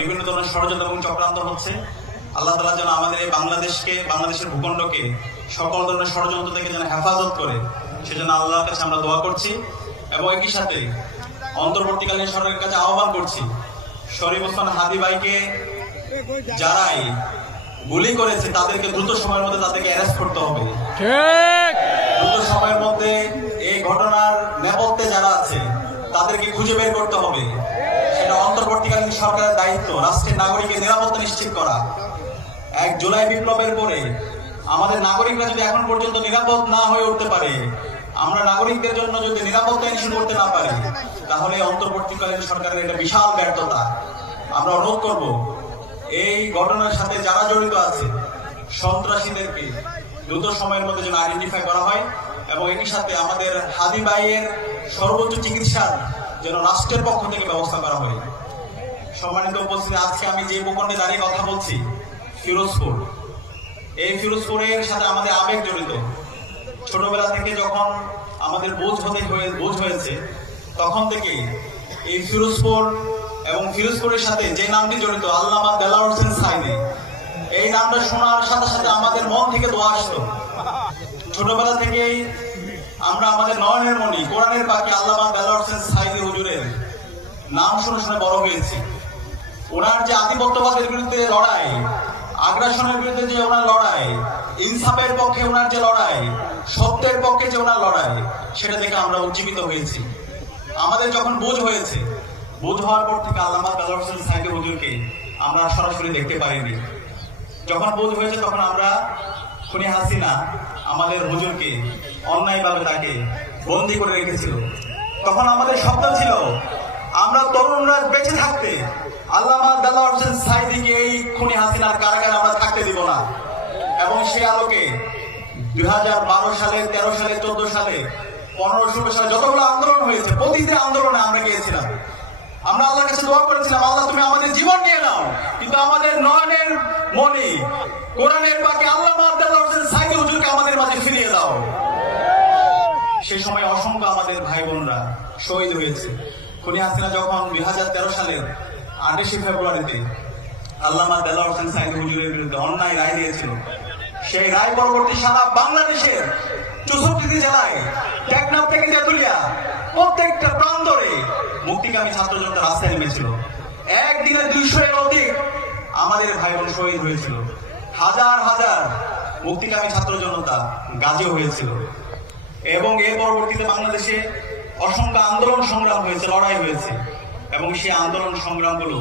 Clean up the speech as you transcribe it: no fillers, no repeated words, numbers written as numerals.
বিভিন্ন ধরনের ষড়যন্ত্র এবং চক্রান্ত হচ্ছে। আল্লাহ তাআলা যেন আমাদের এই বাংলাদেশের ভূখণ্ডকে সকল ধরনের ষড়যন্ত্র থেকে যেন হেফাজত করে, সেজন্য আল্লাহর কাছে আমরা দোয়া করছি। এবং একই সাথে অন্তর্বর্তীকালীন সরকারের কাছে আহ্বান করছি, শরীফ ওসমান হাদী ভাইকে যারাই গুলি করেছে তাদেরকে দ্রুত সময়ের মধ্যে তাদেরকে অ্যারেস্ট করতে হবে। দ্রুত সময়ের মধ্যে এই ঘটনার নেপথ্যে যারা আছে তাদেরকে খুঁজে বের করতে হবে। সেটা অন্তর্বর্তীকালীন সরকারের দায়িত্ব, রাষ্ট্রের নাগরিকের নিরাপত্তা নিশ্চিত করা। 1 জুলাই বিপ্লবের পরে আমাদের নাগরিকরা যদি এখন পর্যন্ত নিরাপদ না হয়ে উঠতে পারে, আমরা নাগরিকদের জন্য যদি নিরাপত্তা এনশিওর করতে না পারি, তাহলে অন্তর্বর্তীকালীন সরকারের এটা বিশাল ব্যর্থতা। আমরা অনুরোধ করব এই ঘটনার সাথে যারা জড়িত আছে সন্ত্রাসীদেরকে দ্রুত সময়ের মধ্যে যেন আইডেন্টিফাই করা হয় এবং একই সাথে আমাদের হাদী ভাইয়ের সর্বোচ্চ চিকিৎসার যেন রাষ্ট্রের পক্ষ থেকে ব্যবস্থা করা হয়। সম্মানিত উপস্থিতি, আজকে আমি যে ভূখণ্ডে দাঁড়িয়ে কথা বলছি, ফিরোজপুর, এই ফিরোজপুরের সাথে আমাদের আবেগ জড়িত। ছোটবেলা থেকে যখন আমাদের বোঝ হয়েছে তখন থেকে এই ফিরোজপুর এবং ফিরোজপুরের সাথে যে নামটি জড়িত, আল্লামা দেলাওয়ার হোসেন সাঈদী, এই নামটা শোনার সাথে সাথে আমাদের মন থেকে দোয়া আসতো। ছোটবেলা থেকেই আমরা আমাদের নয়নের মণি কোরআনের পাখি আল্লামা দেলাওয়ার হোসেন সাঈদী হুজুরের নাম শুনে শুনে বড় হয়েছি। ওনার যে আধিপত্যবাদের বিরুদ্ধে লড়াই, আগ্রাসনের বিরুদ্ধে যে ওনার লড়াই, ইনসাফের পক্ষে ওনার যে লড়াই, সত্যের পক্ষে যে ওনার লড়াই, সেটা দেখে আমরা উজ্জীবিত হয়েছি। আমাদের যখন বোঝ হয়েছে, বোঝ হওয়ার পর থেকে আল্লামা দেলাওয়ার হোসেন সাঈদী হুজুরকে আমরা সরাসরি দেখতে পারিনি। যখন বোঝ হয়েছে তখন আমরা খুনি হাসিনা আমাদের হুজুরকে অন্যায়ভাবে তাকে বন্দী করে রেখেছিল। তখন আমাদের স্বপ্ন ছিল আমরা তরুণরা বেঁচে থাকতে আল্লামা দেলাওয়ার হোসেন সাঈদীকে এই খুনি হাসিনার কারাগারে আমরা থাকতে দিব না। এবং সেই আলোকে 2012 সালে, 13 সালে, 14 সালে, 15-16 সালে যতগুলো আন্দোলন হয়েছে, প্রতিটি আন্দোলনে আমরা গিয়েছিলাম। আমরা আল্লাহর কাছে দোয়া করেছিলাম, আল্লাহ তুমি আমাদের জীবন নিয়ে নাও, কিন্তু আমাদের নয়নের মণি কোরআনের পাখি আল্লামা দেলাওয়ার হোসেন সাঈদী হুজুরকে আমাদের মাঝে ফিরিয়ে দাও। সেই সময় অসংখ্য আমাদের ভাই বোনরা শহীদ হয়েছে। খুনি হাসিনা যখন 2013 সালের 28 ফেব্রুয়ারিতে আল্লামা দেলাওয়ার হোসেন সাঈদী হুজুরের বিরুদ্ধে অন্যায় রায় দিয়েছিল, সেই রায় পরবর্তী সারা বাংলাদেশের 64টি জেলায়, টেকনাফ থেকে তেঁতুলিয়া, প্রত্যেকটা প্রান্তরে মুক্তিকামী ছাত্র জনতা রাস্তায় নেমেছিল। একদিনে 200 এর অধিক আমাদের ভাই বোন শহীদ হয়েছিল। হাজার হাজার মুক্তিকামী ছাত্র জনতা গাজী হয়েছিল। এবং এর পরবর্তীতে বাংলাদেশে অসংখ্য আন্দোলন সংগ্রাম হয়েছে, লড়াই হয়েছে, এবং সেই আন্দোলন সংগ্রামগুলো